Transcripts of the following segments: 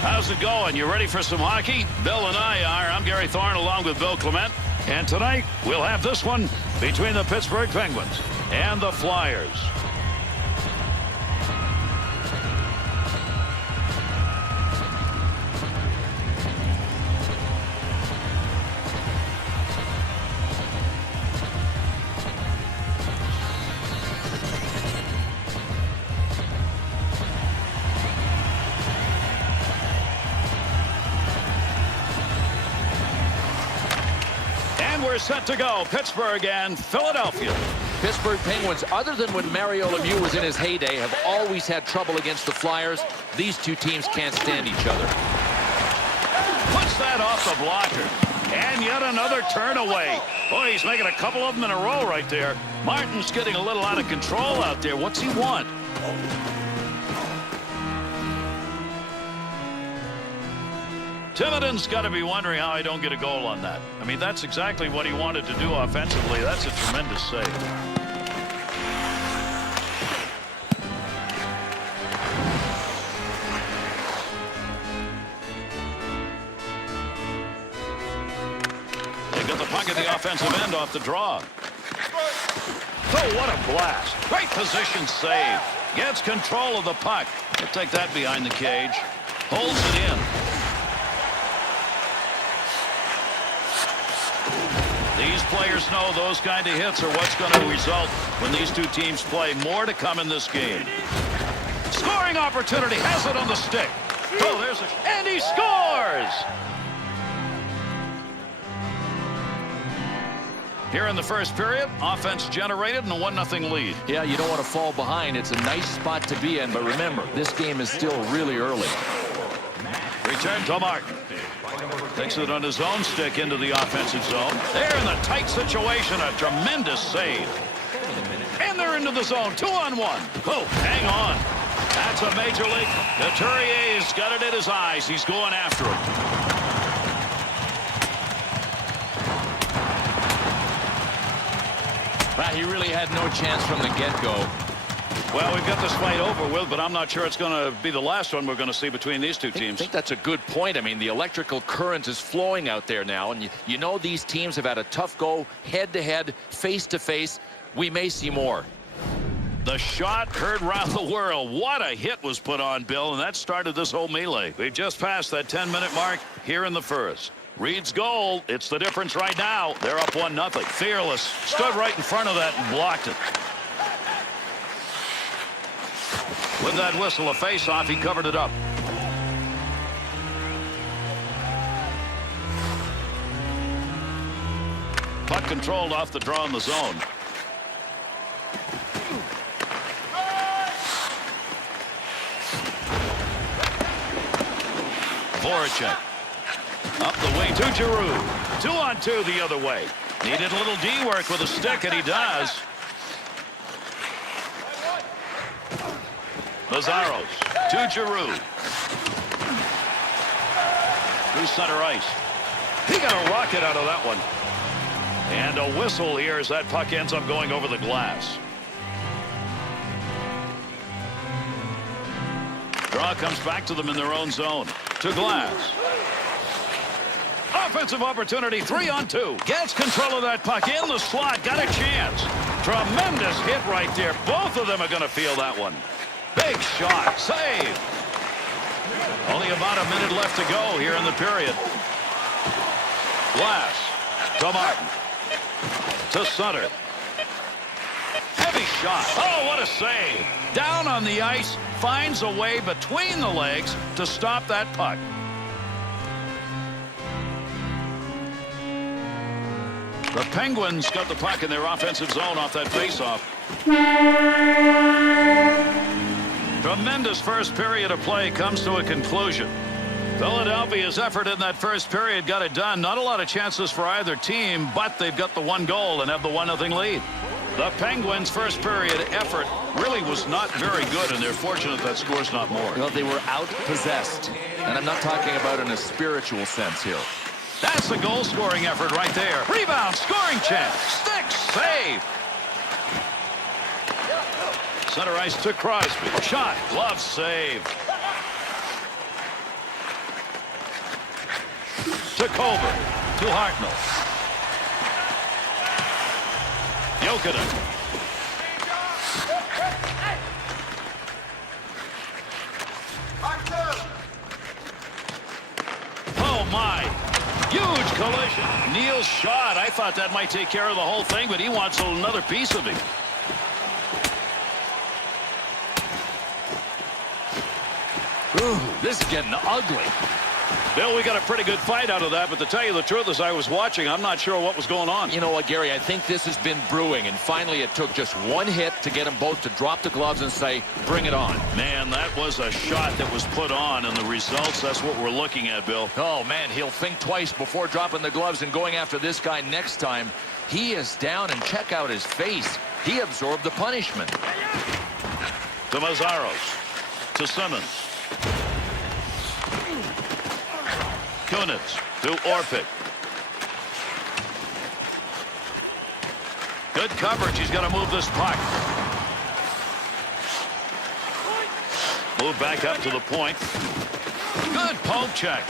How's it going? You ready for some hockey? Bill and I are. I'm Gary Thorne along with Bill Clement. And tonight we'll have this one between the Pittsburgh Penguins and the Flyers. We're set to go. Pittsburgh and Philadelphia. Pittsburgh Penguins, other than when Mario Lemieux was in his heyday, have always had trouble against the Flyers. These two teams can't stand each other. Puts that off the blocker. And yet another turn away. Boy, he's making a couple of them in a row right there. Martin's getting a little out of control out there. What's he want? Timoden's got to be wondering how I don't get a goal on that. I mean, that's exactly what he wanted to do offensively. That's a tremendous save. They got the puck at the offensive end off the draw. Oh, what a blast. Great position save. Gets control of the puck. He'll take that behind the cage. Holds it in. These players know those kind of hits are what's going to result when these two teams play. More to come in this game. Scoring opportunity. Has it on the stick. Oh, there's a... And he scores! Here in the first period, offense generated and a 1-0 lead. Yeah, you don't want to fall behind. It's a nice spot to be in, but remember, this game is still really early. Return to Martin. Takes it on his own stick into the offensive zone. They're in the tight situation. A tremendous save. And they're into the zone. 2-on-1. Oh, hang on. That's a major league. Couturier's got it in his eyes. He's going after him. Well, he really had no chance from the get-go. Well, we've got this fight over with, but I'm not sure it's going to be the last one we're going to see between these two teams. I think that's a good point. I mean, the electrical current is flowing out there now, and you know these teams have had a tough go head-to-head, face-to-face. We may see more. The shot heard around the world. What a hit was put on, Bill, and that started this whole melee. We've just passed that 10-minute mark here in the first. Reed's goal. It's the difference right now. They're up 1-0. Fearless stood right in front of that and blocked it. With that whistle, a face-off, he covered it up. Puck controlled off the draw in the zone. Voracek. Up the wing to Giroux. 2-on-2 the other way. Needed a little D work with a stick, and he does. Lazzaros to Giroux. Through center ice. He got a rocket out of that one. And a whistle here as that puck ends up going over the glass. Draw comes back to them in their own zone. To Glass. Offensive opportunity, 3-on-2. Gets control of that puck in the slot. Got a chance. Tremendous hit right there. Both of them are going to feel that one. Big shot. Save. Only about a minute left to go here in the period. Glass to Martin. To Sutter. Heavy shot. Oh, what a save. Down on the ice. Finds a way between the legs to stop that puck. The Penguins got the puck in their offensive zone off that faceoff. Tremendous first period of play comes to a conclusion. Philadelphia's effort in that first period got it done. Not a lot of chances for either team, but they've got the one goal and have the 1-0 lead. The Penguins' first period effort really was not very good, and they're fortunate that score's not more. Well, they were outpossessed, and I'm not talking about in a spiritual sense here. That's a goal-scoring effort right there. Rebound, scoring chance. Stick, save. Center ice to Crosby. Shot, glove, save. To Colbert. To Hartnell. Jokinen. Oh, my. Huge collision. Neal's shot. I thought that might take care of the whole thing, but he wants another piece of it. Ooh, this is getting ugly. Bill, we got a pretty good fight out of that, but to tell you the truth, as I was watching, I'm not sure what was going on. You know what, Gary? I think this has been brewing, and finally it took just one hit to get them both to drop the gloves and say, bring it on. Man, that was a shot that was put on, and the results, that's what we're looking at, Bill. Oh, man, he'll think twice before dropping the gloves and going after this guy next time. He is down, and check out his face. He absorbed the punishment. To Mazzaros. To Simmons. Kunitz to Orpik. Good coverage. He's got to move this puck. Move back up to the point. Good poke check.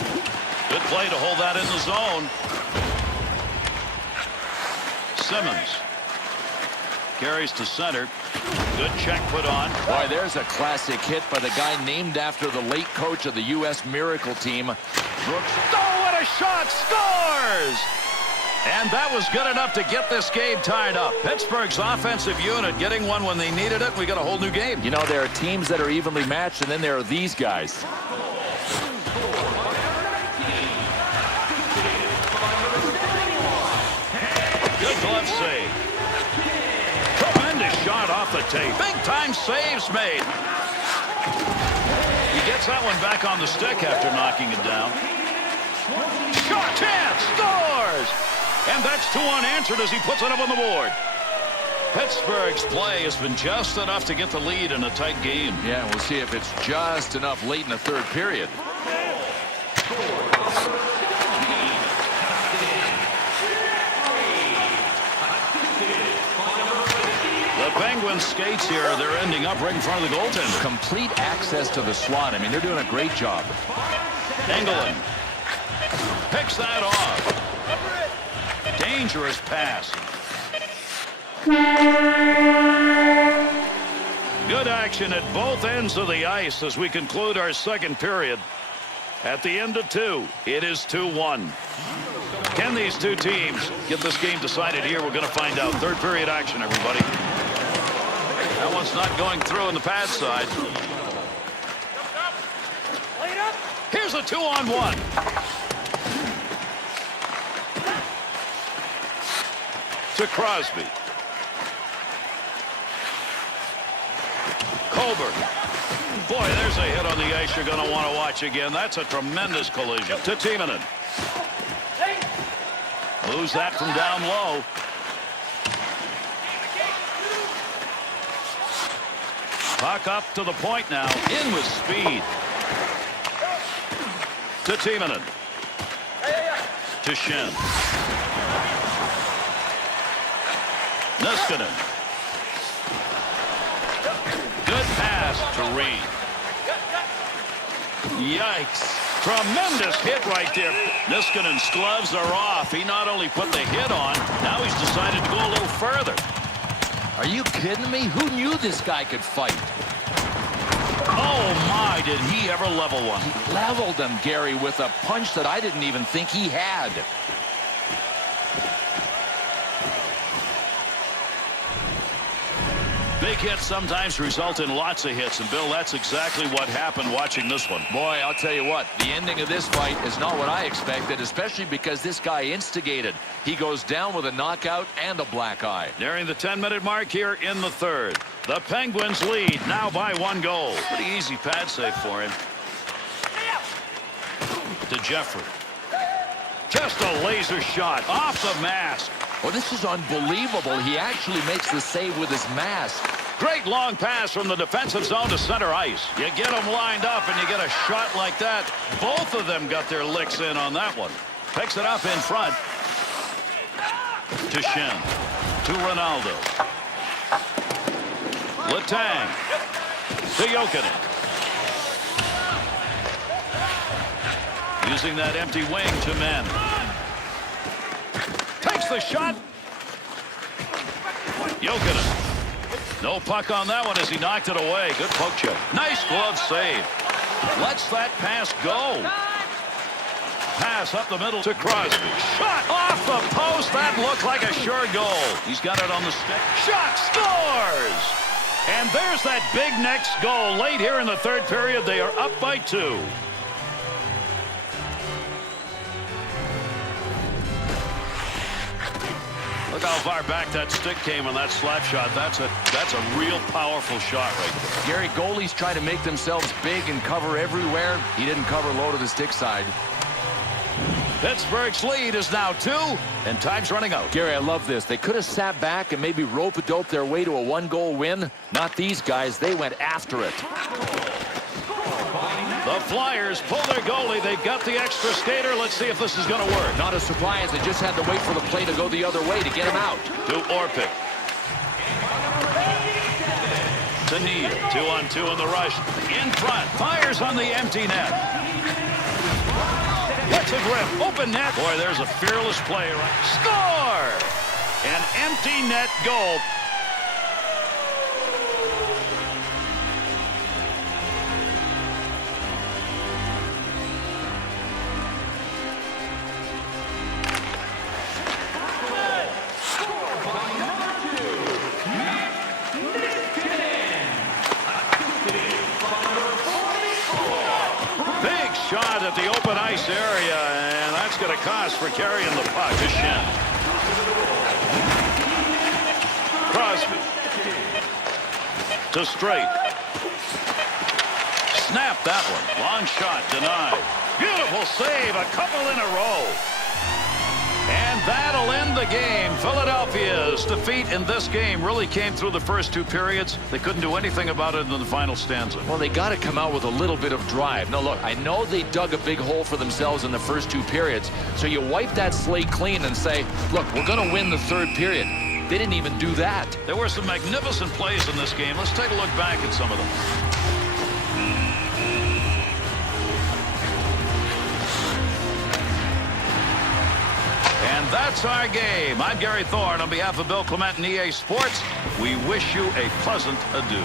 Good play to hold that in the zone. Simmons carries to center. Good check put on. Boy, there's a classic hit by the guy named after the late coach of the U.S. Miracle team. Brooks. Oh, what a shot! Scores! And that was good enough to get this game tied up. Pittsburgh's offensive unit getting one when they needed it. We got a whole new game. You know, there are teams that are evenly matched, and then there are these guys. Good glove save. Tremendous shot off the tape. Big-time saves made. He gets that one back on the stick after knocking it down. Shot chance. Scores! And that's two unanswered as he puts it up on the board. Pittsburgh's play has been just enough to get the lead in a tight game. Yeah, we'll see if it's just enough late in the third period. The Penguins skates here. They're ending up right in front of the goaltender. Complete access to the slot. I mean, they're doing a great job. Engelland picks that off. Dangerous pass. Good action at both ends of the ice as we conclude our second period. At the end of two, it is 2-1. Can these two teams get this game decided here? We're going to find out. Third period action, everybody. That one's not going through on the pad side. Here's a 2-on-1. To Crosby. Colbert. Boy, there's a hit on the ice you're going to want to watch again. That's a tremendous collision. To Timonen. Moves that from down low. Puck up to the point now. In with speed. To Timonen. To Schenn. Niskanen. Good pass to Reed. Yikes. Tremendous hit right there. Niskanen's gloves are off. He not only put the hit on, now he's decided to go a little further. Are you kidding me? Who knew this guy could fight? Oh, my, did he ever level one. He leveled him, Gary, with a punch that I didn't even think he had. Big hits sometimes result in lots of hits, and Bill, that's exactly what happened watching this one. Boy, I'll tell you what, the ending of this fight is not what I expected, especially because this guy instigated. He goes down with a knockout and a black eye. Nearing the 10-minute mark here in the third. The Penguins lead now by 1 goal. Pretty easy pad save for him. To Jeffrey. Just a laser shot off the mask. Well, this is unbelievable. He actually makes the save with his mask. Great long pass from the defensive zone to center ice. You get them lined up and you get a shot like that. Both of them got their licks in on that one. Picks it up in front. To Schenn. To Ronaldo. Letang. To Jokinen. Using that empty wing to men. the shot. Jokinen. No puck on that one as he knocked it away. Good poke check. Nice glove save. Lets that pass go. Pass up the middle to Crosby. Shot off the post. That looked like a sure goal. He's got it on the stick. Shot scores. And there's that big next goal late here in the third period. They are up by 2. Look how far back that stick came on that slap shot. That's a real powerful shot right there. Gary, goalies try to make themselves big and cover everywhere. He didn't cover low to the stick side. Pittsburgh's lead is now 2, and time's running out. Gary, I love this. They could have sat back and maybe rope-a-dope their way to a 1-goal win. Not these guys. They went after it. The Flyers pull their goalie. They've got the extra skater. Let's see if this is going to work. Not a surprise. They just had to wait for the play to go the other way to get him out. To Orpik. To Neal. 2-on-2 in the rush. In front. Fires on the empty net. That's a grip. Open net. Boy, there's a fearless play. Right. Score! An empty net goal. Shot at the open ice area, and that's going to cost for carrying the puck to Shen. Crosby. To Straight. Snap that one. Long shot denied. Beautiful save, a couple in a row. And that'll end the game. Philadelphia's defeat in this game really came through the first 2 periods. They couldn't do anything about it in the final stanza. Well, they got to come out with a little bit of drive. Now, look, I know they dug a big hole for themselves in the first 2 periods. So you wipe that slate clean and say, look, we're going to win the third period. They didn't even do that. There were some magnificent plays in this game. Let's take a look back at some of them. And that's our game. I'm Gary Thorne. On behalf of Bill Clement and EA Sports, we wish you a pleasant adieu.